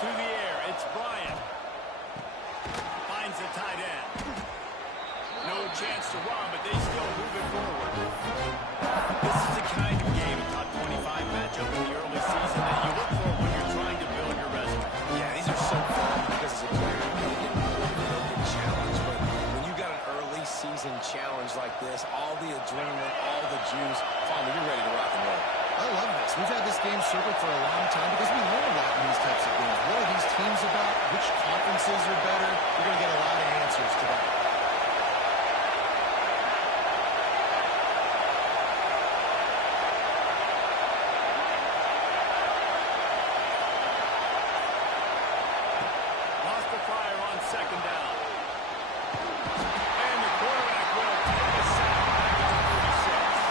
Through the air, it's Bryant. Finds the tight end. No chance to run, but they still move it forward. This is the kind of game, a top 25 matchup in the early season that you look for when you're trying to build your resume. Yeah, these are so fun because as a player, you're going to get rewarded, you're going to get challenged. But when you got an early season challenge like this, all the adrenaline, all the juice, finally you're ready to rock and roll. I love this. We've had this game circled for a long time because we learn a lot in these types of games. What are these teams about? Which conferences are better? You're going to get a lot of answers to that. Lost the fire on second down. And the quarterback will take a sack back at the 36.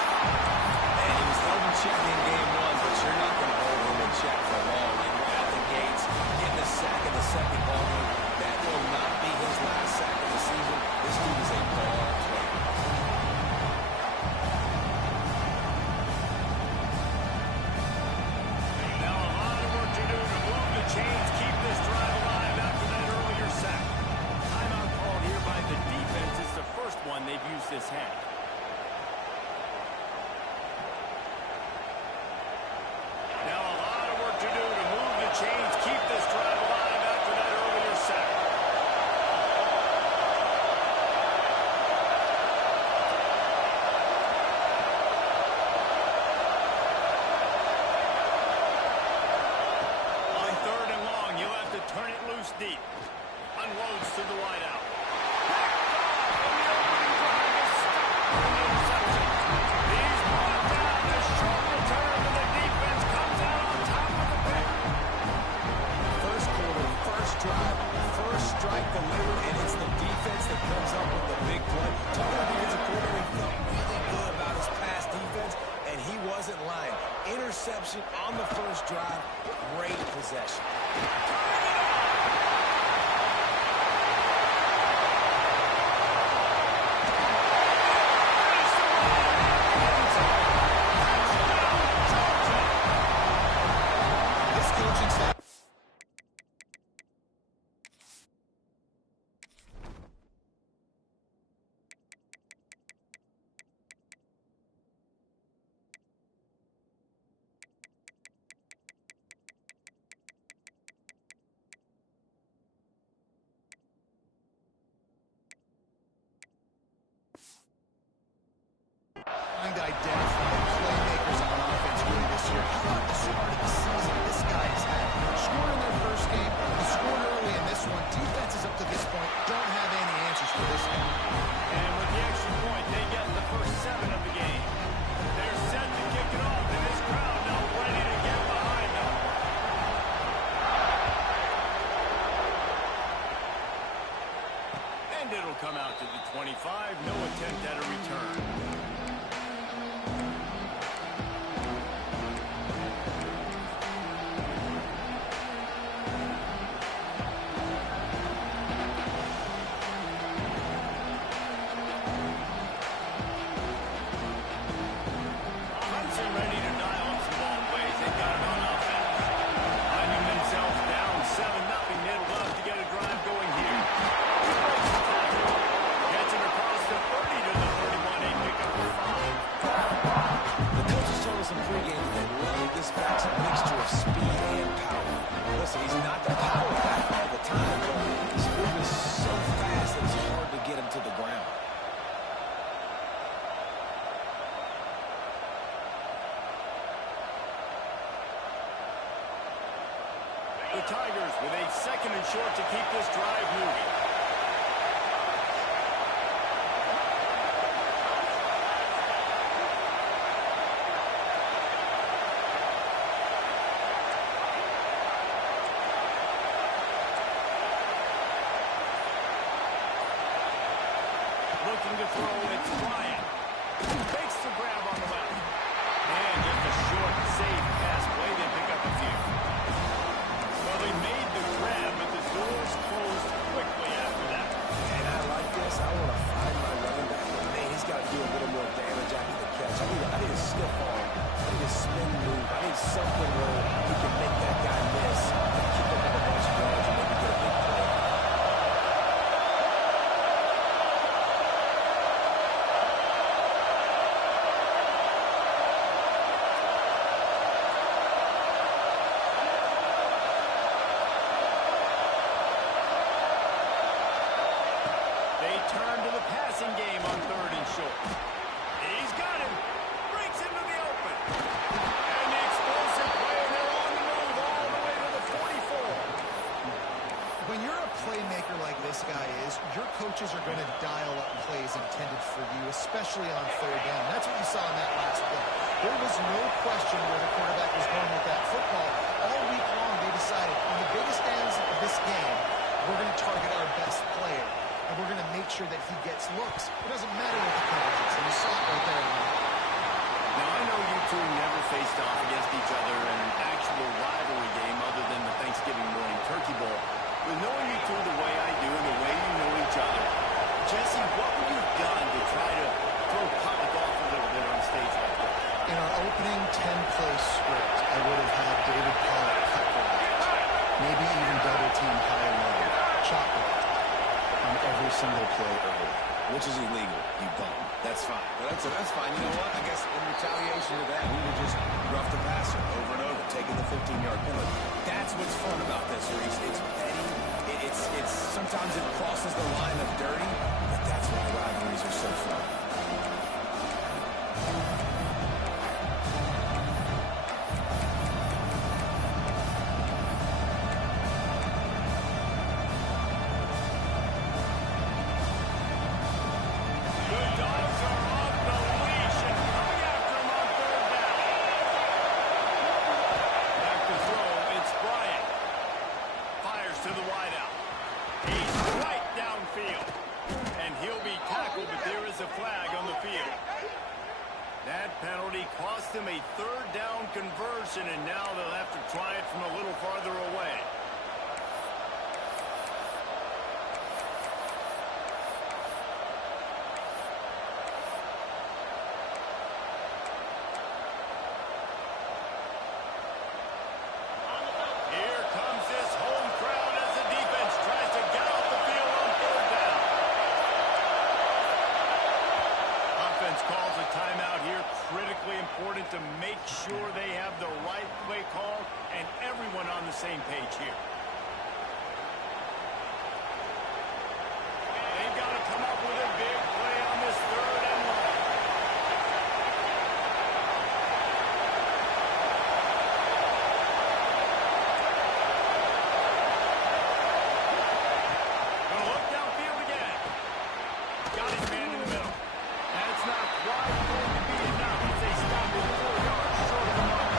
And he was held in check in game one, but you're not going to hold him in check for long. And right out the gates, getting a sack in the second ball game, that will not be his last sack of the season. This dude is a ball player. Now a lot of work to do to move the chains, keep this drive alive after that earlier sack. Timeout called here by the defense. It's the first one they've used this half. Now a lot of work to do to move the chains, keep this drive alive after that earlier sack. On third and long, you'll have to turn it loose deep. Unloads to the wideout. He's brought down. A short return, and the defense comes out on top of the pick. First quarter, first drive, first strike delivered, and it's the defense that comes up with the big play. Talking about defensive coordinator, he felt really good about his pass defense, and he wasn't lying. Interception on the first drive, great possession. This coaching staff. Trying to identify playmakers on offense really this year. How about the start of the season this guy has had? Scored in their first game, he scored early in this one. Defenses up to this point don't have any answers for this guy. And with the extra point, they get the first 7 of the game. They're set to kick it off, and this crowd now ready to get behind them. And it'll come out to the 25. No attempt at a return. Clemson ready to dial up some ball plays. They got it on offense. Finding themselves down 7-0. They'd love to get a drive going here. Breaks the tackle. Gets it across the 30 to the 31. They pick up the 5. The coaches told us in pregame that love this back's a mixture of speed and power. Listen, he's not the power back all the time, but he's moving so fast that it's hard to get him to the ground. The Tigers with a second and short to keep this drive moving. Looking to throw, it's Bryant. Fakes the grab on the left. And just a short, safe pass play. They pick up a few. Well, they made the grab, but the doors closed quickly after that. And I like this. I want to find my running back. Man, he's got to do a little more damage after the catch. I need a stiff arm. I need a spin move. I need something where he can make that guy miss and keep up with a bunch this guy is, your coaches are going to dial up plays intended for you, especially on third down. That's what you saw in that last play. There was no question where the quarterback was going with that football. All week long, they decided, on the biggest downs of this game, we're going to target our best player, and we're going to make sure that he gets looks. It doesn't matter what the coverage is, and you saw it right there. Now, I know you two never faced off against each other in an actual rivalry game other than the Thanksgiving morning turkey bowl. But knowing you two the way I do and the way you know each other, Jesse, what would you have done to try to throw Pollock off a little bit on stage like that? In our opening 10-play script, I would have had David Pollock cut right. Maybe even double-team high and low. Chop right on every single play early. Which is illegal. You don't. That's fine. But that's fine. You know what? I guess in retaliation to that, we would just rough the passer over and over, taking the 15-yard penalty. That's what's fun about this, Reese. It's petty. It's sometimes it crosses the line of dirty, but that's why rivalries are so fun. To the wideout. He's right downfield. And he'll be tackled, but there is a flag on the field. That penalty cost him a third down conversion, and now they'll have to try it from a little farther away. Calls a timeout here. Critically important to make sure they have the right play call and everyone on the same page here. They've got to come up with a big play on this third and long. Gonna look downfield again. Got his man in the middle. That's not quite going to be enough as they stop it 4 yards short of the mark.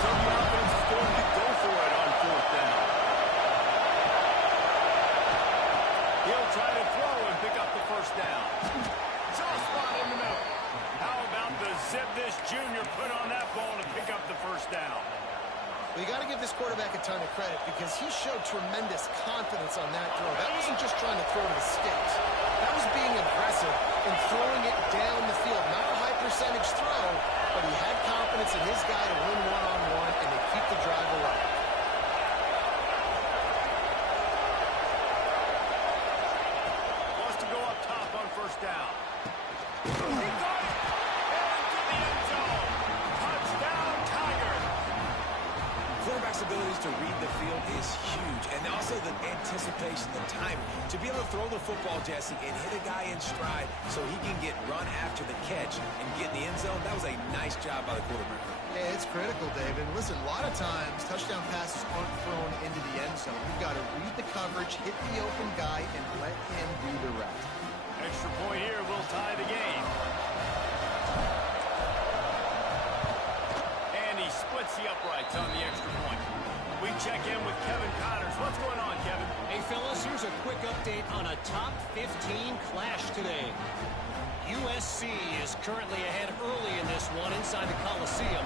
So the offense is going to go for it on fourth down. He'll try to throw and pick up the first down. Soft spot in the middle. How about the zip this junior put on that ball to pick up the first down? Well, you got to give this quarterback a ton of credit because he showed tremendous confidence on that throw. That wasn't just trying to throw to the sticks. That was being aggressive and throwing it down the field. Not a high percentage throw, but he had confidence in his guy to win one-on-one and to keep the drive alive. Wants to go up top on first down. He got it! Into the end zone. Touchdown, Tiger! Quarterback's abilities to read the field is huge, and also the anticipation, the timing. To be able to throw the football, Jesse, and hit a guy in stride so he can get run after the catch and get in the end zone, that was a nice job by the quarterback. Yeah, it's critical, David. Listen, a lot of times, touchdown passes aren't thrown into the end zone. You've got to read the coverage, hit the open guy, and let him do the rest. Extra point here will tie the game. And he splits the uprights on the extra point. We check in with Kevin Connors. What's going on, Kevin? Hey, fellas, here's a quick update on a top 15 clash today. USC is currently ahead early in this one inside the Coliseum.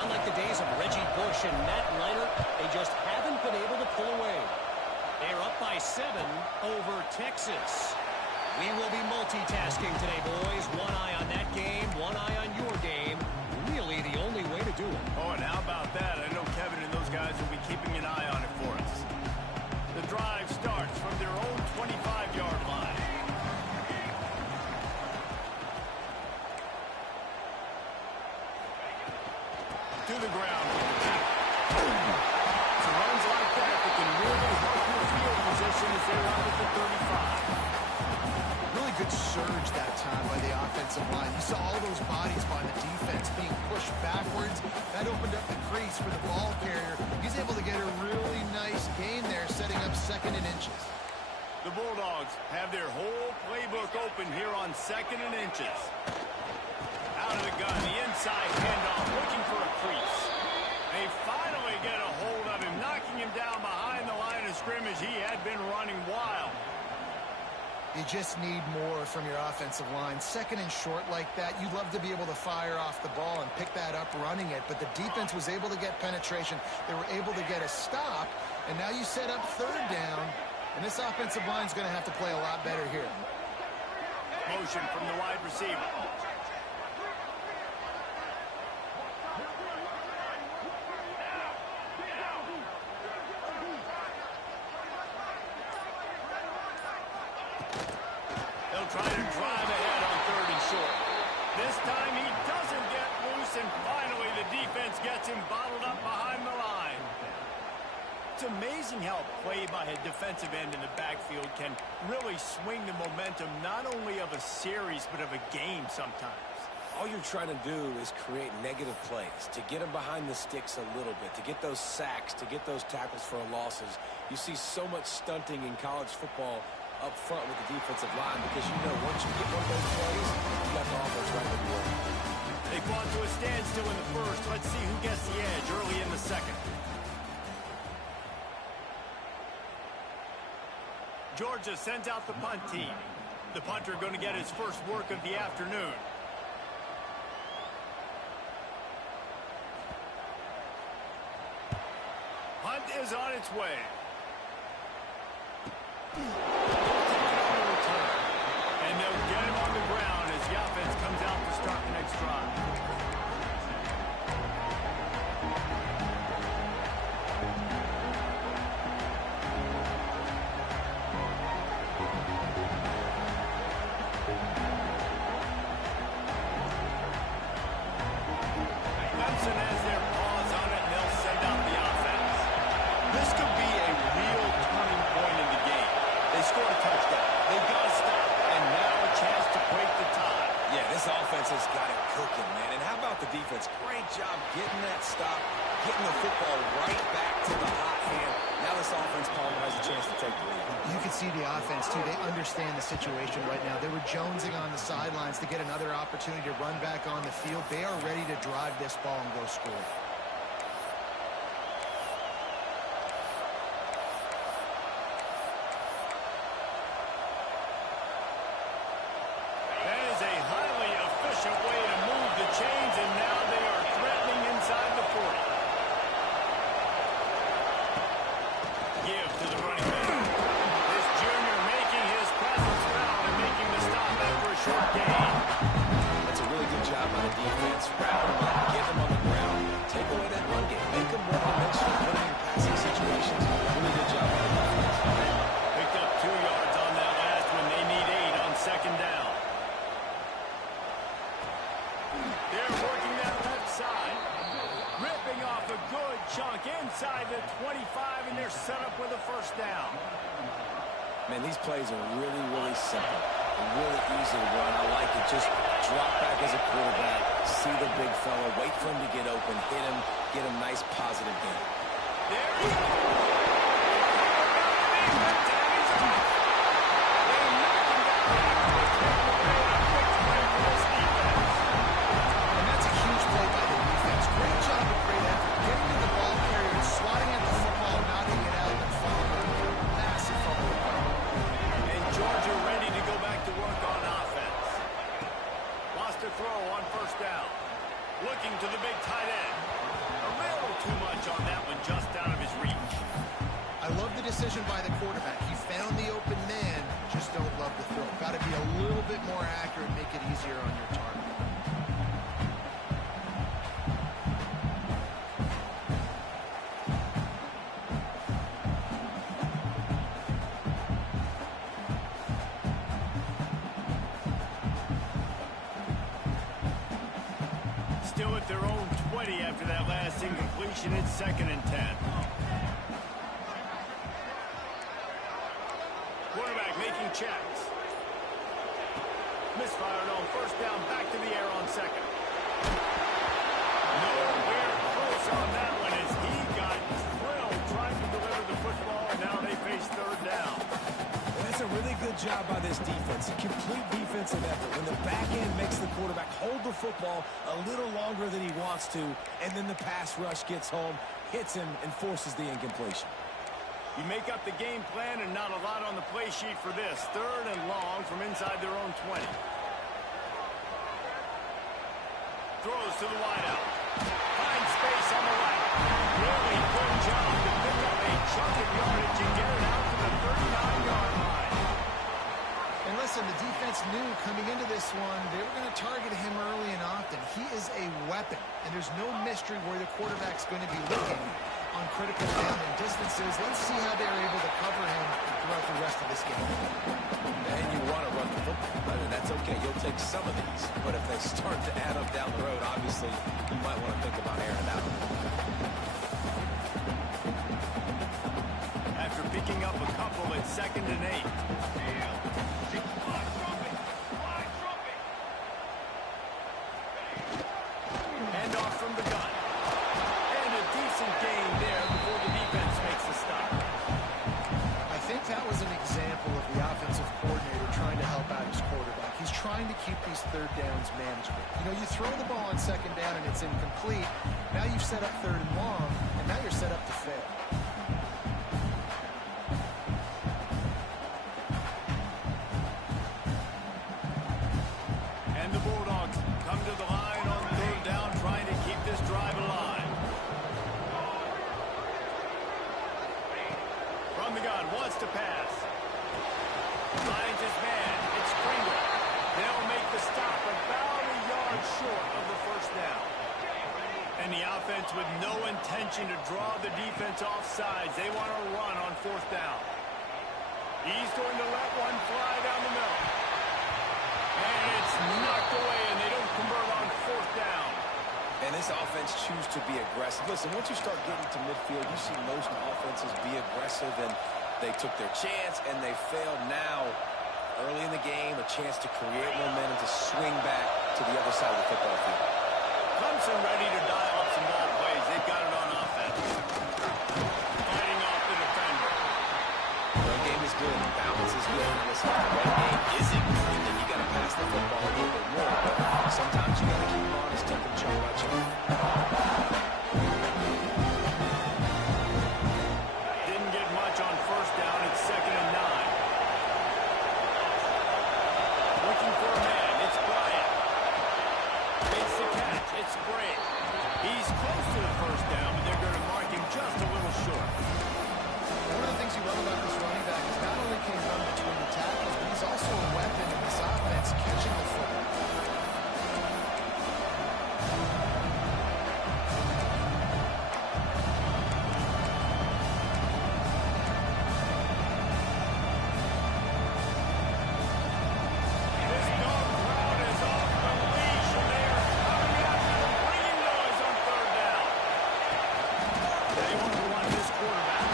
Unlike the days of Reggie Bush and Matt Leinart, they just haven't been able to pull away. They're up by 7 over Texas. We will be multitasking today, boys. One eye on that game, one eye on your game. Really the only way to do it. Oh, and how about that? I know Kevin and those guys will be keeping an eye on it for us. The drive starts from their own 25-yard line. To the ground. So runs like that can really help your field position as they're out at the 35. Really good surge that time by the offensive line. You saw all those bodies by the defense being pushed backwards. That opened up the crease for the ball carrier. He's able to get a really nice gain there, setting up 2nd and inches. The Bulldogs have their whole playbook open here on 2nd and inches. Out of the gun, the inside handoff, looking for a crease. They finally get a hold of him, knocking him down behind the line of scrimmage. He had been running wild. You just need more from your offensive line. 2nd and short like that, you'd love to be able to fire off the ball and pick that up running it, but the defense was able to get penetration. They were able to get a stop, and now you set up 3rd down, and this offensive line is going to have to play a lot better here. Motion from the wide receiver. Trying to drive ahead on 3rd and short. This time he doesn't get loose, and finally the defense gets him bottled up behind the line. It's amazing how a play by a defensive end in the backfield can really swing the momentum not only of a series but of a game sometimes. All you're trying to do is create negative plays, to get them behind the sticks a little bit, to get those sacks, to get those tackles for losses. You see so much stunting in college football up front with the defensive line because you know once you get one of those plays, you got the offense right where you are. They fought to a standstill in the 1st. Let's see who gets the edge early in the 2nd. Georgia sends out the punt team. The punter going to get his first work of the afternoon. Punt is on its way. And they'll get him on the ground as the offense comes out to start the next drive. Clemson has their paws on it, and they'll send out the offense. This could be a real turning point in the game. They scored a touchdown. They got to stop, and now a chance to break the tie. Yeah, this offense has got it cooking, man. And how about the defense? Great job getting that stop, getting the football right back to the hot hand. Now this offense, Palmer, has a chance to take the lead. You can see the offense, too. They understand the situation right now. They were jonesing on the sidelines to get another opportunity to run back on the field. They are ready to drive this ball and go score. That is a highly efficient way to move the chains, and now they are threatening inside the 40. Give to the running back. This junior making his presence felt and making the stop after a short gain. That's a really good job by the defense. Wrap them up, get them on the ground, take away that run game, make them one-dimensional, put them in passing situations. Really good job by the defense. Picked up 2 yards on that last one. They need 8 on 2nd down. They're working that left side. Ripping off a good chunk inside the 25, and they're set up with a 1st down. Man, these plays are really, really simple and really easy to run. I like it. Just drop back as a quarterback, see the big fella, wait for him to get open, hit him, get him nice positive gain. There he goes. The tag is off. They knock him down. Big play for this defense. And that's a huge play by the defense. Great job and great effort. Getting to the ball carrier, swatting at the football, knocking it out, and following up with a massive fumble recovery. And Georgia ready to go back to work on offense. Lost a throw on 1st down. Looking to the big tight end. A little too much on that one, just out of his reach. I love the decision by the quarterback. He found the open man, just don't love the throw. Got to be a little bit more accurate, make it easier on your target. Still at their own 20 after that last incompletion. It's 2nd and 10. Quarterback making checks. Misfired on 1st down, back to the air on 2nd. Nowhere close on that one as he got drilled trying to deliver the football, and now they face 3rd down. Well, that's a Good job by this defense. Complete defensive effort. When the back end makes the quarterback hold the football a little longer than he wants to, and then the pass rush gets home, hits him, and forces the incompletion. You make up the game plan and not a lot on the play sheet for this. 3rd and long from inside their own 20. Throws to the wideout. Finds space on the right. Really good job to pick up a chunk of yardage and get it out to the 39-yard line. And listen, the defense knew coming into this one, they were going to target him early and often. He is a weapon, and there's no mystery where the quarterback's going to be looking on critical down and distances. Let's see how they're able to cover him throughout the rest of this game. And you want to run the football. I mean, that's okay. You'll take some of these. But if they start to add up down the road, obviously, you might want to think about airing it out. After picking up a couple at 2nd and 8. Handoff from the gun. And a decent gain there before the defense makes the stop. I think that was an example of the offensive coordinator trying to help out his quarterback. He's trying to keep these 3rd downs manageable. You know, you throw the ball on 2nd down and it's incomplete. Now you've set up 3rd and long, and now you're set up to fail. And the Bulldogs come to the line on 3rd down, trying to keep this drive alive. From the gun, wants to pass. Finds his man. It's Kringle. They'll make the stop about a yard short of the 1st down. And the offense with no intention to draw the defense off sides. They want to run on 4th down. He's going to let one fly down the middle. And it's knocked away, and they don't convert on 4th down. And this offense chooses to be aggressive. Listen, once you start getting to midfield, you see most offenses be aggressive, and they took their chance, and they failed. Now, early in the game, a chance to create momentum, to swing back to the other side of the football field. Clemson ready to dial up some ball plays. They've got it on offense. Fighting off the defender. Run game is good. Balance is good. Listen, the run game isn't good, then you got to pass the football a little bit more. But sometimes you got to keep them honest, take them chunk by chunk. Didn't get much on 1st down. It's 2nd and 9. Looking for a man. It's Bryant. Makes the catch. It's Brake. He's close to the 1st down, but they're going to mark him just a little short. One of the things you love about this running back is not only can he run between the tackles, but he's also a weapon in this offense catching the football. This dog crowd is off the leash, and they are coming after him, bringing noise on 3rd down. They want to run this quarterback.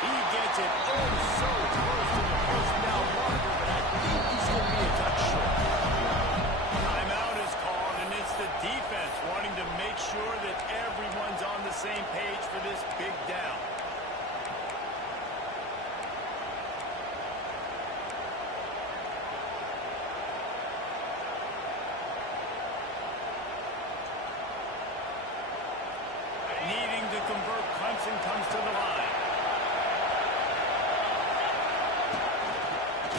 He gets it oh so close to the 1st down marker, but I think he's going to be a touch short. Timeout is called, and it's the defense wanting to make sure that everyone's on the same page for this big down. Needing to convert, Clemson comes to the line.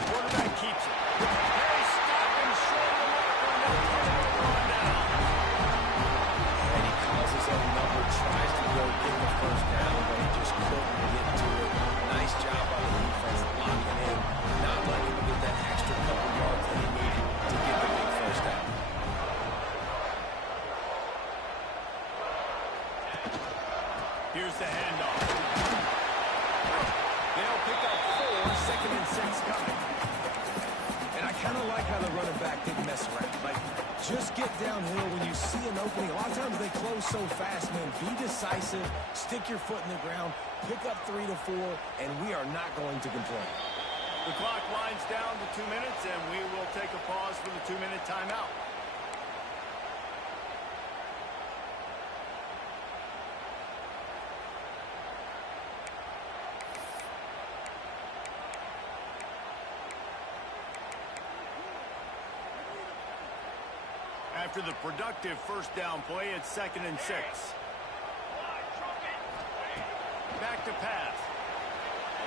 Quarterback keeps it. They stop him short of the marker, and they'll turn it over on down. And he calls his own number, tries to go get the 1st down, but he just couldn't get to it. Nice job by the defense, locking in, not letting him get that extra couple yards that he needed to get the big 1st down. Here's the handoff. They'll pick up 4, 2nd and 6 coming. And I kind of like how the running back didn't mess around. Like, just get downhill when you see an opening. A lot of times they close so fast, man. Be decisive, stick your foot in the ground, pick up 3 to 4, and we are not going to complain. The clock winds down to 2 minutes, and we will take a pause for the 2-minute timeout. After the productive first down play, it's 2nd and 6. Back to pass.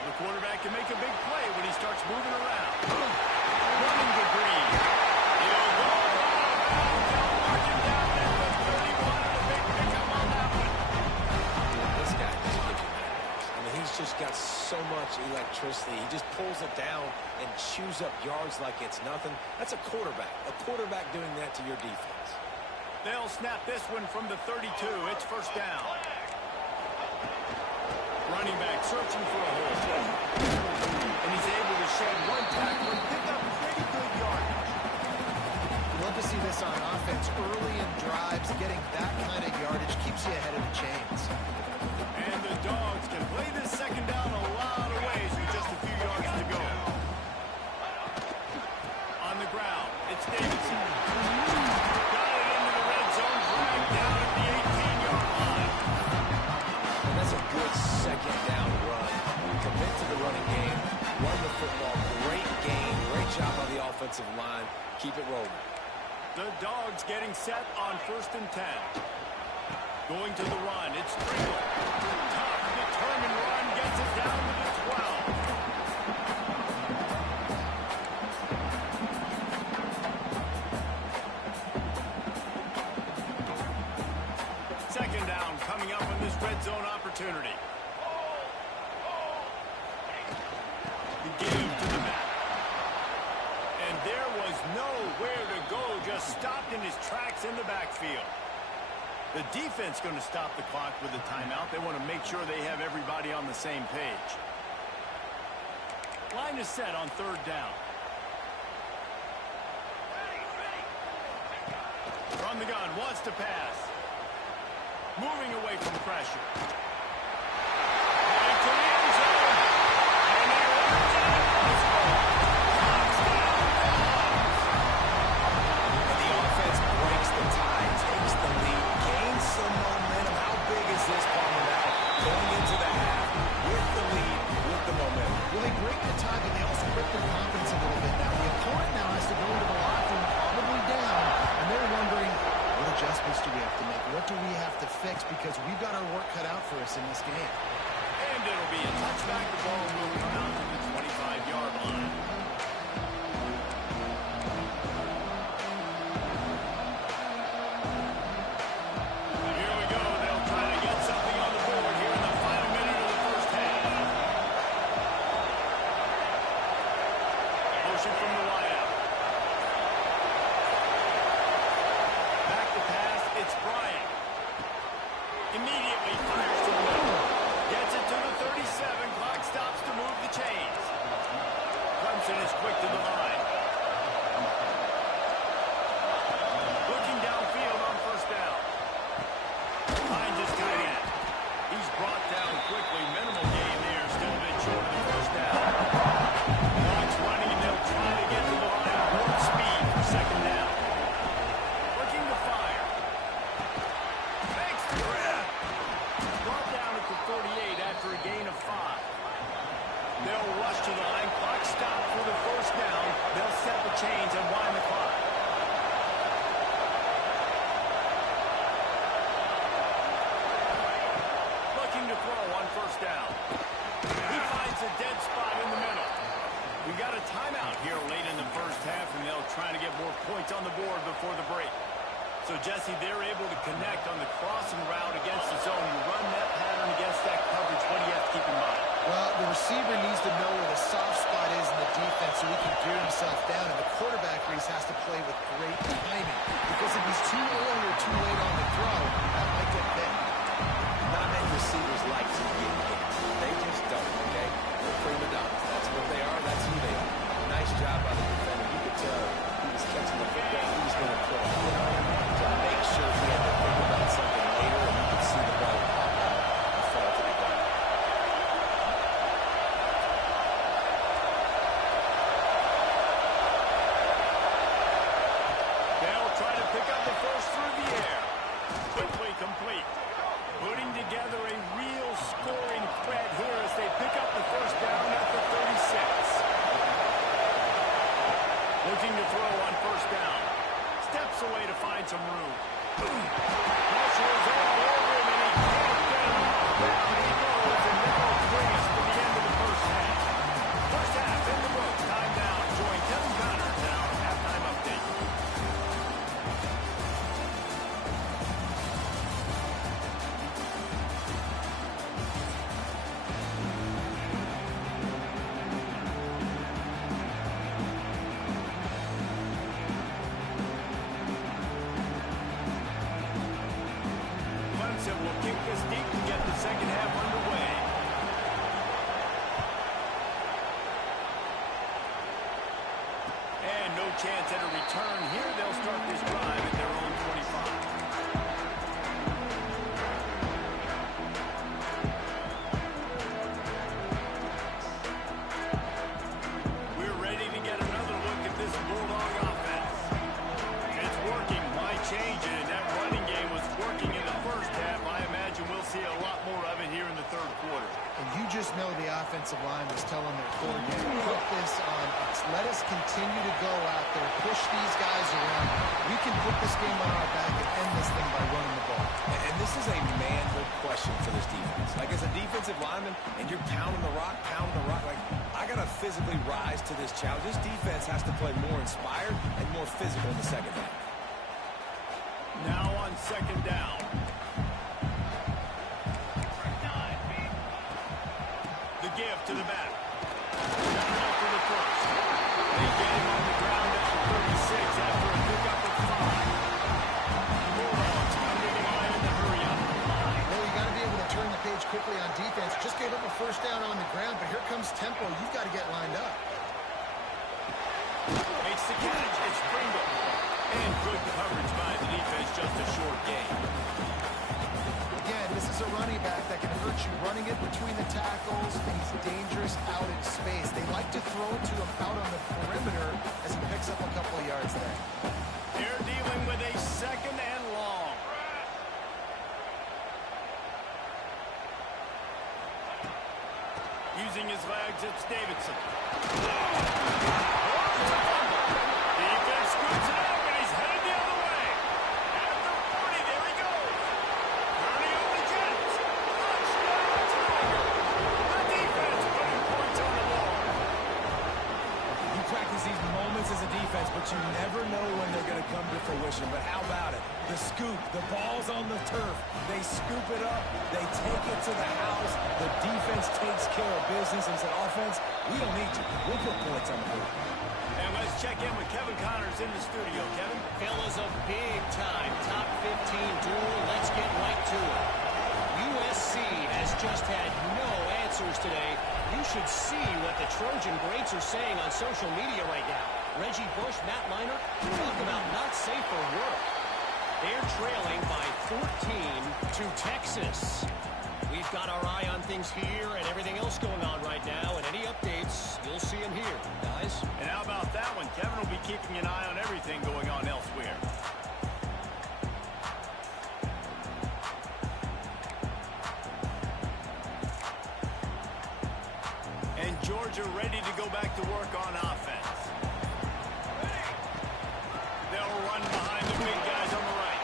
The quarterback can make a big play when he starts moving around. Running to Green. He'll go they'll mark him down at the 31 and a big pickup on that one. This guy just gets bananas. I mean, he's just got so much electricity. He just pulls it down and chews up yards like it's nothing. That's a quarterback. A quarterback doing that to your defense. They'll snap this one from the 32. It's 1st down. Running back searching for a hole. And he's able to shed one tackle and pick up pretty good yardage. You love to see this on offense early in drives. Getting that kind of yardage keeps you ahead of the chains. And the Dogs can play this 2nd down a lot of ways with just a few yards to go. On the ground, it's Davidson. Got it into the red zone, dragged down at the 18-yard line. And that's a good 2nd down run. Commit to the running game. Run the football. Great game. Great job on the offensive line. Keep it rolling. The Dogs getting set on 1st and 10. Going to the run. It's Pringle. Tough, determined run. Gets it down to the 12. Second down coming up on this red zone opportunity. The give to the back. And there was nowhere to go. Just stopped in his tracks in the backfield. The defense going to stop the clock with a timeout. They want to make sure they have everybody on the same page. Line is set on 3rd down. From the gun, wants to pass. Moving away from pressure. Into the end zone. And he runs it in for the score. Touchdown, Dogs. And the offense breaks the tie, takes the lead, gains some momentum. How big is this, Palmer, now? Going into the half with the lead, with the momentum. Well, they break the tie, but they also break their confidence a little bit. Now, the opponent now has to go into the locker room probably down, and they're wondering, what adjustments do we have to make? What do we have to fix? Because we've got our work cut out for us in this game. And it'll be a touchback. The ball will come out to the 25-yard line. Here we go. They'll try to get something on the board here in the final minute of the first half. Motion from the wideout. Back to pass. It's Bryant. Immediately fires to the middle. Gets it to the 37. Clock stops to move the chains. Clemson is quick to the line. Looking downfield on 1st down. Finds his tight end. He's brought down quickly. Minimal gain there. Still a bit short of the 1st down. Clock's running and they'll try to get to the line. Warp speed for 2nd down. Looking to fire. Makes the grab. Brought down at the 48 after a gain of 5. They'll rush to the line. Clock stopped for the 1st down. They'll set the chains and wind the clock. Looking to throw on 1st down. He finds a dead spot in the middle. We got a timeout here late in the first half, and they'll try to get more points on the board before the break. So, Jesse, they're able to connect on the crossing route against the zone. You run that pattern against that coverage. What do you have to keep in mind? Well, the receiver needs to know where the soft spot is in the defense so he can gear himself down, and the quarterback, Reese, has to play with great timing. Because if he's too early or too late on the throw, that might get bit. Not many receivers like to get hit. They just don't, okay? They're prima donnas. That's what they are. That's who they are. Nice job by the defender. You could tell he was catching the football. He was going to put a hit on him to make sure he had to think about something later, and you could see the ball pop out and fall to the ground. They'll try to pick up the first through the air. Quickly complete. Putting together a real chance at a return here. They'll start this drive at their own 25. We're ready to get another look at this Bulldog offense. It's working. Why change it? And that running game was working in the first half. I imagine we'll see a lot more of it here in the third quarter. And you just know the offensive line was telling their coordinator, put this on us. Let us continue to go out there, push these guys around. We can put this game on our back and end this thing by running the ball. And this is a manhood question for this defense. Like, as a defensive lineman, and you're pounding the rock, like, I got to physically rise to this challenge. This defense has to play more inspired and more physical in the second half. Now on second down. The give to the back. Not enough for the first. They get him on the ground at the 36 after a pickup of 5. Bulldogs come to the line in the hurry-up. Well, you got to be able to turn the page quickly on defense. Just gave up a first down on the ground, but here comes tempo. You've got to get lined up. Makes the catch. It's Pringle. And good coverage by the defense. Just a short gain. Again, this is a running back that can hurt you running it between the tackles, and he's dangerous out in space. They like to throw it to him out on the perimeter as he picks up a couple of yards there. They're dealing with a second and long. Using his legs, it's Davidson. Defense scoots it up, and he's headed the other way. At the 40, there he goes. Turning on the Jets. Touchdown, Tiger. The defense putting points on the board. You practice these moments as a defense, but you never know when they're going to come to fruition. But how about it? The scoop, the ball's on the turf. They scoop it up. They take it to the house. The defense takes care of business and said, offense, we don't need you. We'll put points on the board. And let's check in with Kevin Connors in the studio. Kevin? Fellas, a big-time top 15 duel. Let's get right to it. USC has just had no answers today. You should see what the Trojan greats are saying on social media right now. Reggie Bush, Matt Leinart, talk about not safe for work. They're trailing by 14 to Texas. We've got our eye on things here and everything else going on right now, and any updates, you'll see them here, guys. And how about that one? Kevin will be keeping an eye on everything going on elsewhere. And Georgia ready to go back to work on offense. They'll run behind the big guys on the right.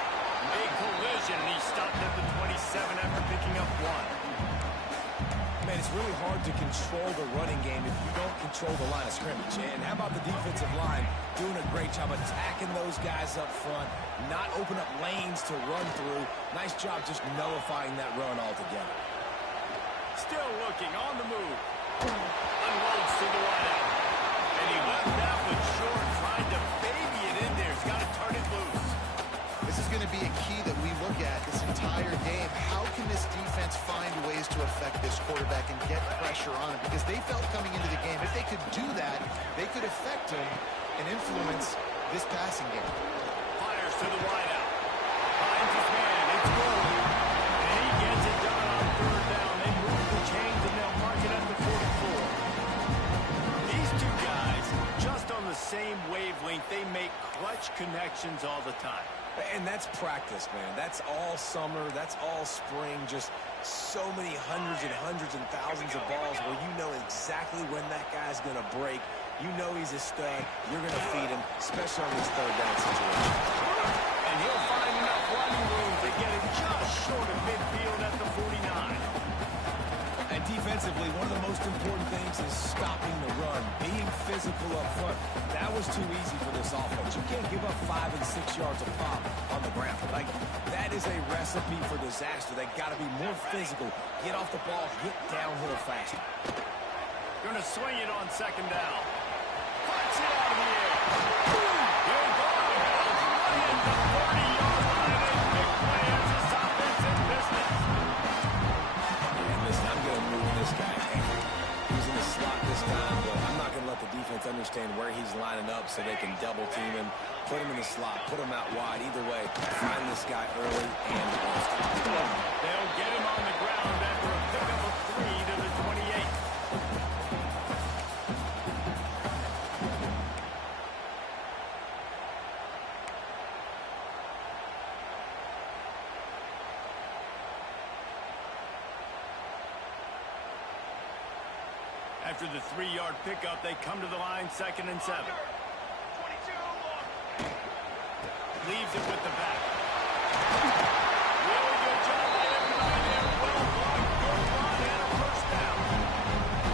Big collision, and he stopped at the 27 after picking up 1. Man, it's really hard to control the running game if you don't control the line of scrimmage. And how about the defensive line doing a great job attacking those guys up front, not open up lanes to run through. Nice job just nullifying that run altogether. Still looking on the move. Unloads to the wideout. And he left that one short, tried to baby it in there. He's got to turn it loose. This is going to be a key that we look at this entire game. How can this defense find ways to affect this quarterback and get pressure on him? Because they felt coming into the game, if they could do that, they could affect him and influence this passing game. Fires to the wideout. Finds his man. It's going. And he gets it done on third down. They move the chains, and they'll mark it at the 44. These two guys, just on the same wavelength, they make clutch connections all the time. And that's practice, man. That's all summer. That's all spring. Just so many hundreds and thousands of balls where you know exactly when that guy's going to break. You know he's a stud. You're going to feed him, especially on these third down situations. And he'll find enough running room to get it just short of midfield at the 49. And defensively, one of the most important things is stopping the run, being physical up front. That was too easy for this offense. You can't give up 5 and 6 yards a pop on the ground. Like, that is a recipe for disaster. They got to be more physical, get off the ball, get downhill faster. Going to swing it on second down. Puts it out of the air. Here goes. Right at the 40-yard line. A big play as this offense in business. And listen, I'm going to move this guy. He's in the slot this time, but I'm not going to let the defense defense understand where he's lining up so they can double team him, put him in the slot, put him out wide. Either way, find this guy early and often. They'll get him on the ground after a pickup of 3 to the 28. After the 3-yard pickup, they come to the line, 2nd and 7. Leaves it with the back. Really good job by everybody there. Well blocked, good run, and a first down.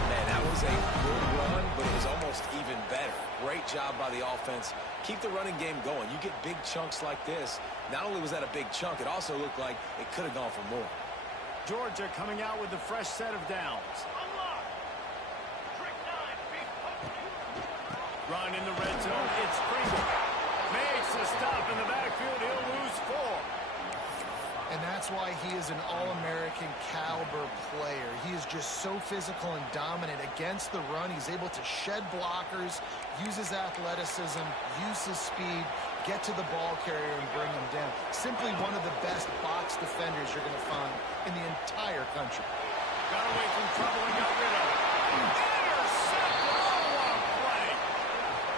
Man, that was a good run, but it was almost even better. Great job by the offense. Keep the running game going. You get big chunks like this. Not only was that a big chunk, it also looked like it could have gone for more. Georgia coming out with a fresh set of downs. Run in the red zone. It's Pringle. Makes a stop in the backfield. He'll lose 4. And that's why he is an All-American caliber player. He is just so physical and dominant against the run. He's able to shed blockers, use his athleticism, use his speed, get to the ball carrier and bring him down. Simply one of the best box defenders you're going to find in the entire country. Got away from trouble and got rid of it. Intercepted on one play.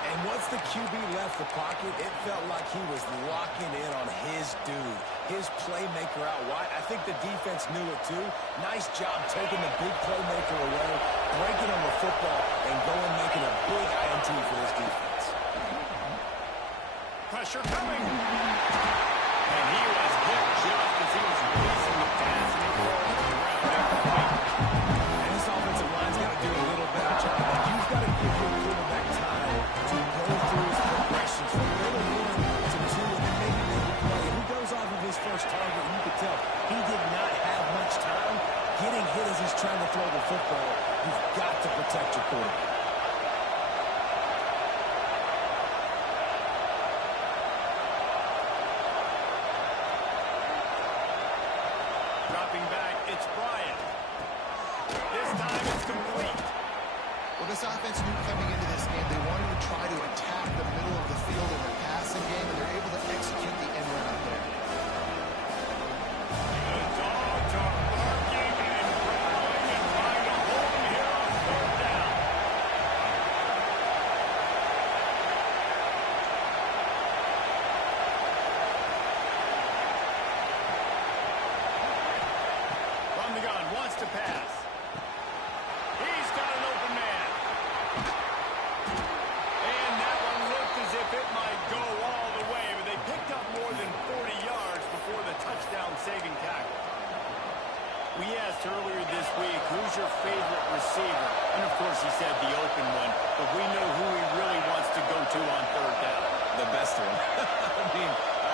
And once the QB left the pocket, it felt like he was locking in on his dude, his playmaker out wide. I think the defense knew it too. Nice job taking the big playmaker away, breaking on the football, and going making a big INT for this defense. Pressure coming. And he was hit just as he was releasing the pass, and he rolled to the ground after fight. And this offensive line's got to do a little better job. You've got to give your quarterback time to go through his progressions from little 1 to 2 and then maybe make a play. And he goes off of his first target, and you can tell he did not have much time getting hit as he's trying to throw the football. You've got to protect your quarterback. Dropping back, it's Bryant. This time it's complete. Well, this offense knew coming into this game they wanted to try to attack the middle of the field in the passing game, and they're able to execute the end run out there. The dogs are barking and growling and trying to hold him here on 3rd down. From the gun, wants to pass. He's got an open man. And that one looked as if it might go all the way, but they picked up more than 40 yards before the touchdown-saving tackle. We asked earlier this week, who's your favorite receiver? And, of course, he said the open one, but we know who he really wants to go to on 3rd down. The best one.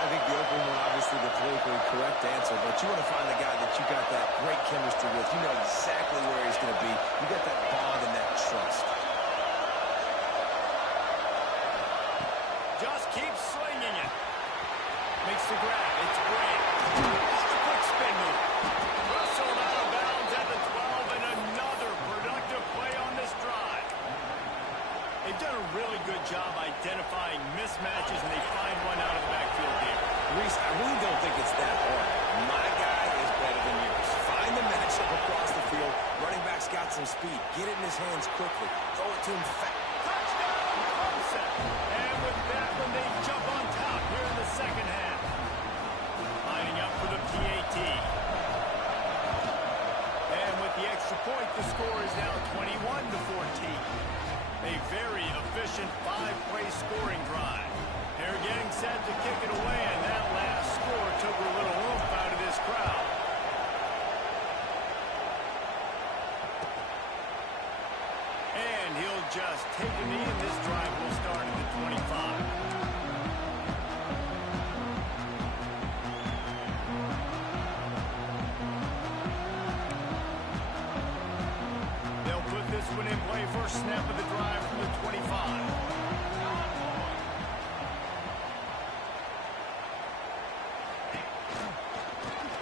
I think the open one, obviously the politically correct answer, but you want to find the guy that you got that great chemistry with. You know exactly where he's going to be. You got that bond and that trust. Just keeps slinging it. Makes the grab. It's Grant. On the quick spin move. Rustled out of bounds at the 12, and another productive play on this drive. They've done a really good job identifying mismatches, and they find one out of the backfield here. Reese, I really don't think it's that hard. My guy is better than yours. Find the matchup across the field. Running back's got some speed. Get it in his hands quickly. Throw it to him fast. Touchdown, Clemson. And with that one, they jump on top here in the 2nd half. Lining up for the PAT. And with the extra point, the score is now 21-14. A very efficient 5-play scoring drive. They're getting set to kick it away, and that last score took a little oomph out of this crowd. And he'll just take a knee, and this drive will start at the 25. This one in play, first snap of the drive from the 25.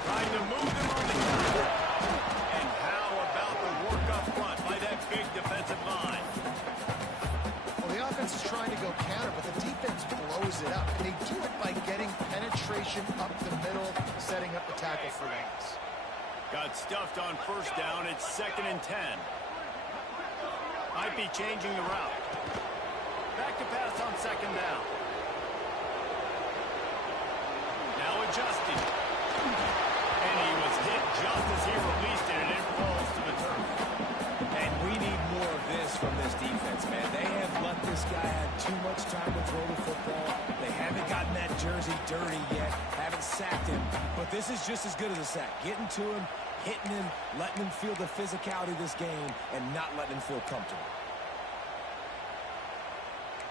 Trying to move them on the counter. And how about the work up front by that big defensive line? Well, Got stuffed on first down. It's 2nd and 10. Might be changing the route. Back to pass on 2nd down. Now adjusting. And he was hit just as he released it, and it falls to the turf. And we need more of this from this defense, man. They have let this guy have too much time to throw the football. They haven't gotten that jersey dirty yet, haven't sacked him. But this is just as good as a sack. Getting to him, hitting him, letting him feel the physicality of this game, and not letting him feel comfortable.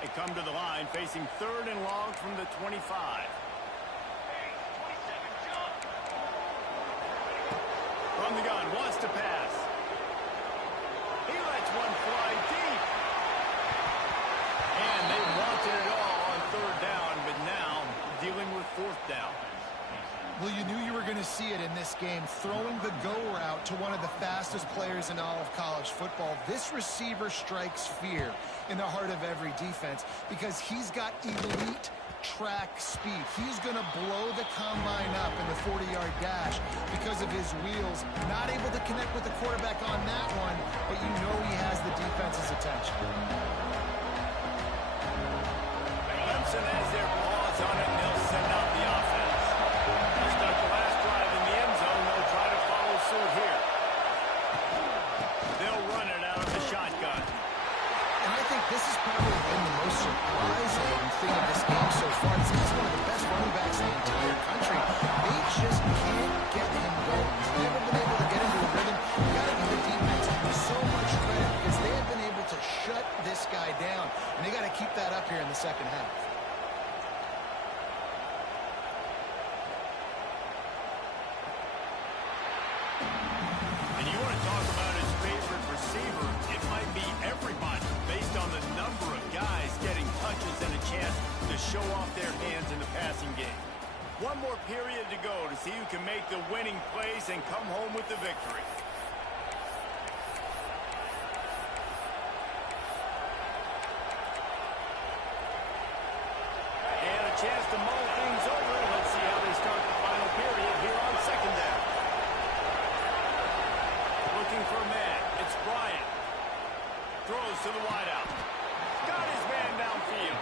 They come to the line, facing 3rd and long from the 25. From the gun, wants to pass. He lets one fly deep. And they wanted it all on 3rd down, but now dealing with 4th down. Well, you knew you were going to see it in this game, throwing the go route to one of the fastest players in all of college football. This receiver strikes fear in the heart of every defense because he's got elite track speed. He's going to blow the combine up in the 40-yard dash because of his wheels. Not able to connect with the quarterback on that one, but you know he has the defense's attention. Clemson has their paws on it, and they'll send out the offense. Just like the last drive in the end zone, they'll try to follow suit here. They'll run it out of the shotgun. And I think this has probably been the most surprising thing of this game so far. This guy's one of the best running backs in the entire country. They just can't get him going. He's never been able to get into a rhythm. You got to give the defense so much credit because they have been able to shut this guy down. And they got to keep that up here in the second half. And you want to talk about his favorite receiver, it might be everybody based on the number of guys getting touches and a chance to show off their hands in the passing game. One more period to go to see who can make the winning plays and come home with the victory. And a chance to mull things over. Let's see how they start the final period here on 2nd down. Looking for a man. It's Bryant. Throws to the wideout. Got his man downfield.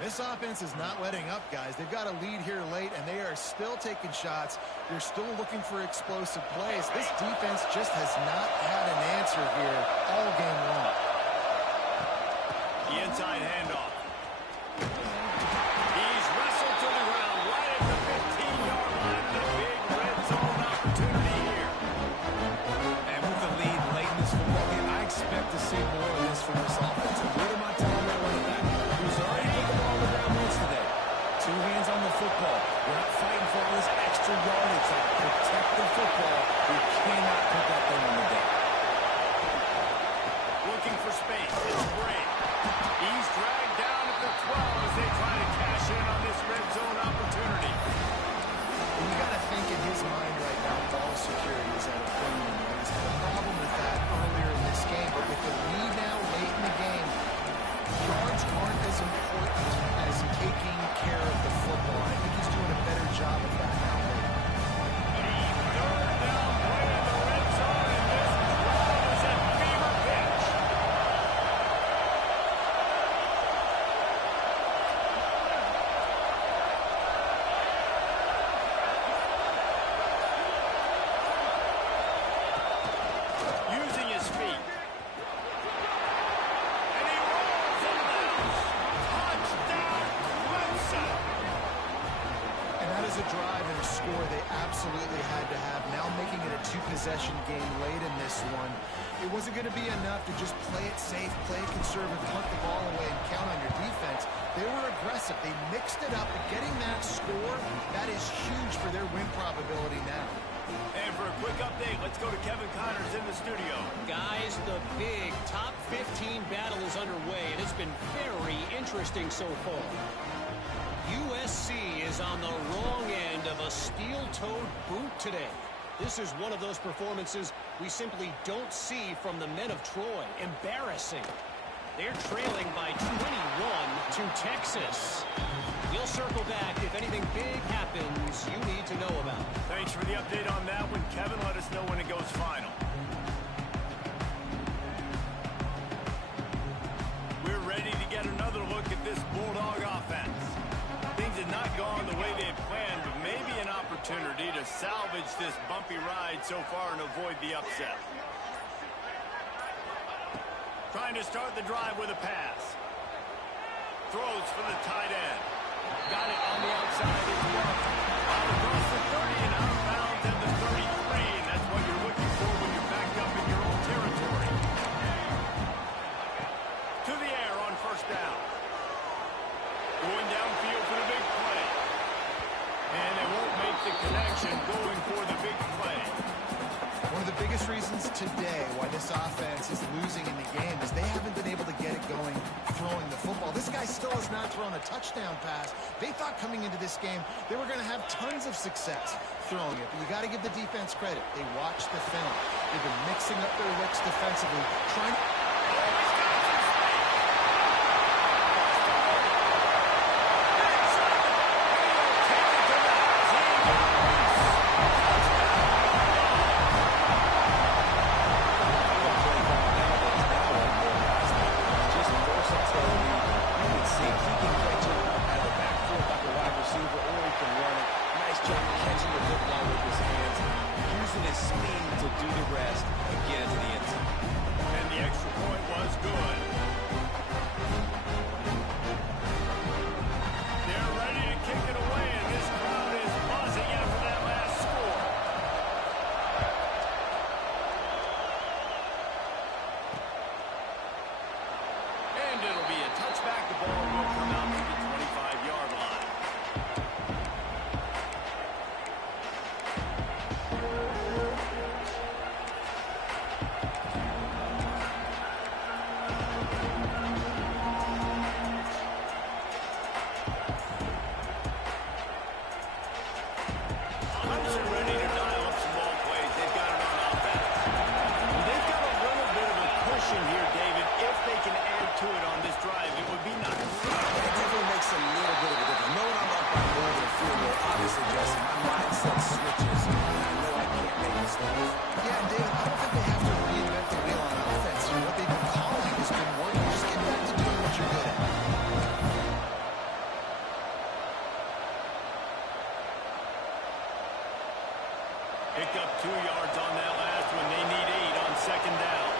This offense is not letting up, guys. They've got a lead here late, and they are still taking shots. They're still looking for explosive plays. This defense just has not had an answer here all game long. The inside handoff. He's wrestled to the ground right at the 15-yard line. The big red zone opportunity here. And with the lead late in this football game, I expect to see more of this from this offense. And what am I telling that running back who's already put the ball on the ground once today? 2 hands on the football. We're not fighting for all this extra yardage. Protect the football. We cannot put that thing on the deck. Looking for space. It's Bray. He's dragged down at the 12 as they try to cash in on this red zone opportunity. You got to think in his mind right now, ball security is at a premium. He's had a problem with that earlier in this game, but with the lead now late in the game, yards aren't as important as taking care of the football. I think he's doing a better job of that now. 3rd down play in the red zone, and this crowd is at fever pitch. Using his feet. And he rolls in bounds. Touchdown, Clemson. And that is a drive and a score they absolutely had to have. Now making it a 2-possession game late in this one. It wasn't going to be enough to just play it safe, play it conservative, punt the ball away, and count on your defense. They were aggressive. They mixed it up. But getting that score, that is huge for their win probability now. And for a quick update, let's go to Kevin Connors in the studio. Guys, the big top 15 battle is underway, and it's been very interesting so far. USC is on the wrong end of a steel-toed boot today. This is one of those performances we simply don't see from the men of Troy. Embarrassing. They're trailing by 21 to Texas. We'll circle back if anything big happens you need to know about. Thanks for the update on that one, Kevin. Let us know when it goes final. We're ready to get another look at this Bulldog offense. Things have not gone the way they had planned, but maybe an opportunity to salvage this bumpy ride so far and avoid the upset. Trying to start the drive with a pass. Throws for the tight end. Got it on the outside as well. Out across the 30 and out of bounds at the 33. And that's what you're looking for when you're backed up in your own territory. To the air on first down. Going downfield for the big play. And they won't make the connection going for the big play. One of the biggest reasons today why this offense is losing in the game is they haven't been able to get it going throwing the football. This guy still has not thrown a touchdown pass. They thought coming into this game they were going to have tons of success throwing it, but you got to give the defense credit. They watched the film. They've been mixing up their licks defensively, trying to... Picked up 2 yards on that last one. They need 8 on second down.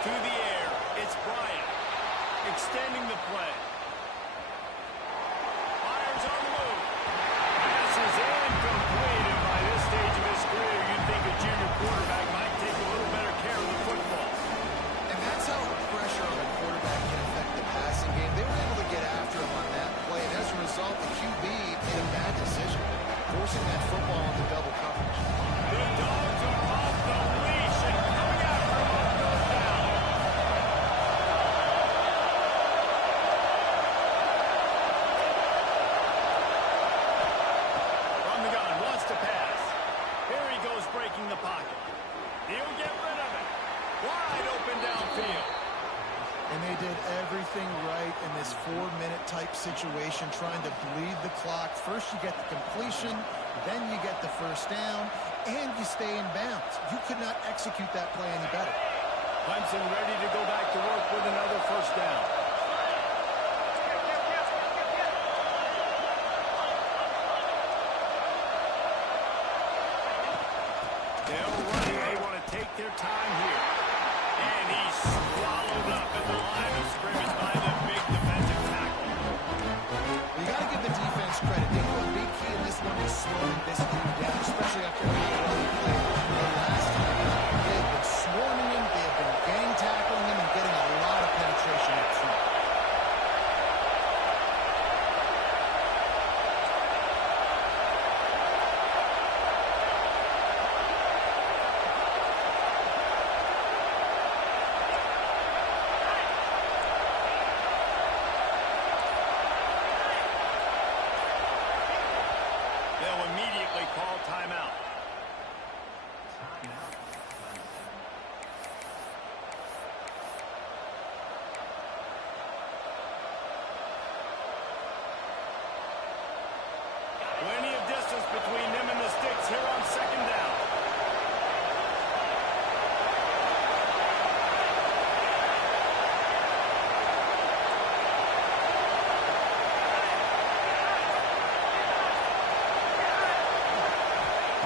To the air, it's Bryant. Extending the play. Fires on the move. Passes incomplete, and by this stage of his career, you'd think a junior quarterback might take a little better care of the football. And that's how pressure on a quarterback can affect the passing game. They were able to get after him on that play, and as a result, the QB made a bad decision, forcing that football into double coverage. The Dogs are off the leash and coming after him on third down. From the gun, wants to pass. Here he goes breaking the pocket. He'll get rid of it. Wide open downfield. And they did everything right in this 4-minute type situation, trying to bleed the clock. First you get the completion, then you get the first down, and you stay in bounds. You could not execute that play any better. Clemson ready to go back to work with another first down. They're running. They want to take their time here. And he's swallowed up at the line of scrimmage by the big defensive tackle. You got to give the defense credit. They know a big key in this one is slowing this dude down, especially after the run he played the last time. They have been swarming him, they have been gang tackling him and getting a lot of penalties.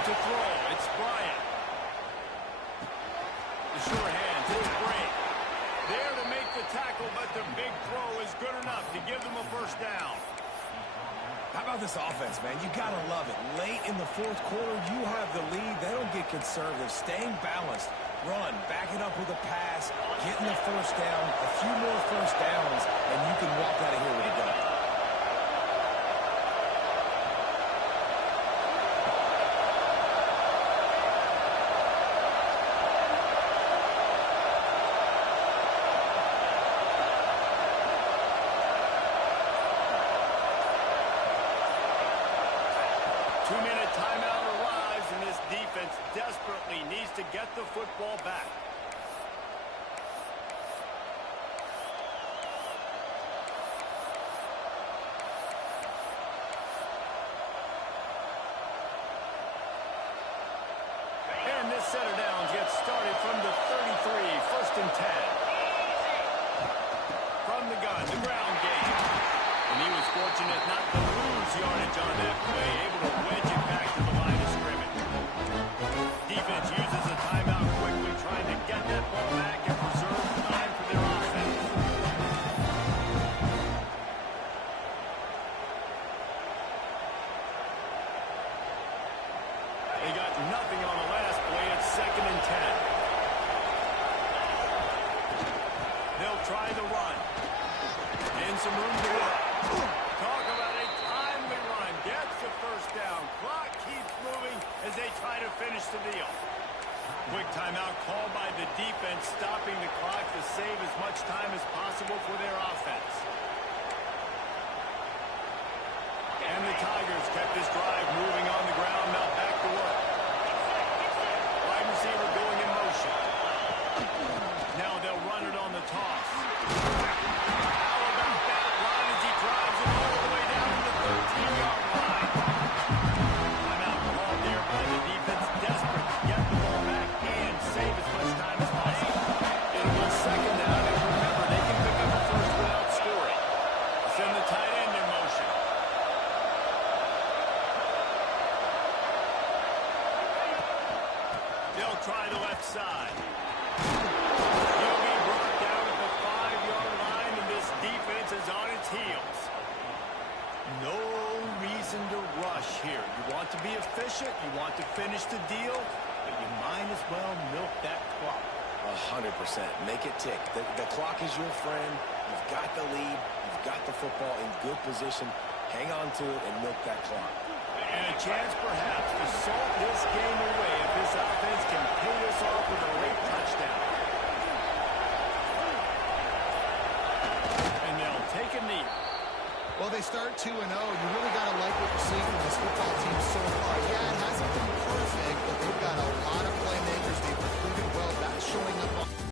to throw. It's Bryant. The sure hands. It's Brake. There to make the tackle, but the big throw is good enough to give them a first down. How about this offense, man? You got to love it. Late in the fourth quarter, you have the lead. They don't get conservative. Staying balanced. Run. Back it up with a pass. Getting the first down. A few more first downs, and you can walk out of here with a dub. 2-minute timeout arrives, and this defense desperately needs to get the football back. And this set of downs gets started from the 33, 1st and 10. From the gun, the ground game. And he was fortunate not to lose yardage on that play, able to wedge it back to the line of scrimmage. Defense uses a timeout quickly, trying to get that ball back and preserve time for their offense. They got nothing on the last play. It's 2nd and 10. They'll try the run. And some room to work. Talk about a timely run. Gets the first down. Clock keeps moving as they try to finish the deal. Quick timeout called by the defense, stopping the clock to save as much time as possible for their offense. And the Tigers kept this drive moving on the ground. Now back to work. Wide receiver going in motion. Now they'll run it on the toss. How about that run as he drives it all the way down to the 13-yard line? Timeout called there by the defense, desperate to get the ball back and save as much time as possible. It'll be 2nd down, and remember, they can pick up a first without scoring. Send the tight end in motion. They'll try the left side. He'll be brought down at the 5-yard line, and this defense is on its heels. No reason to rush here. You want to be efficient, you want to finish the deal, but you might as well milk that clock. 100%. Make it tick. The clock is your friend. You've got the lead. You've got the football in good position. Hang on to it and milk that clock. And a chance, perhaps, to salt this game away if this offense can pay this off with a late touchdown. And they'll take a knee. Well, they start 2-0. You really got to like what you're seeing from this football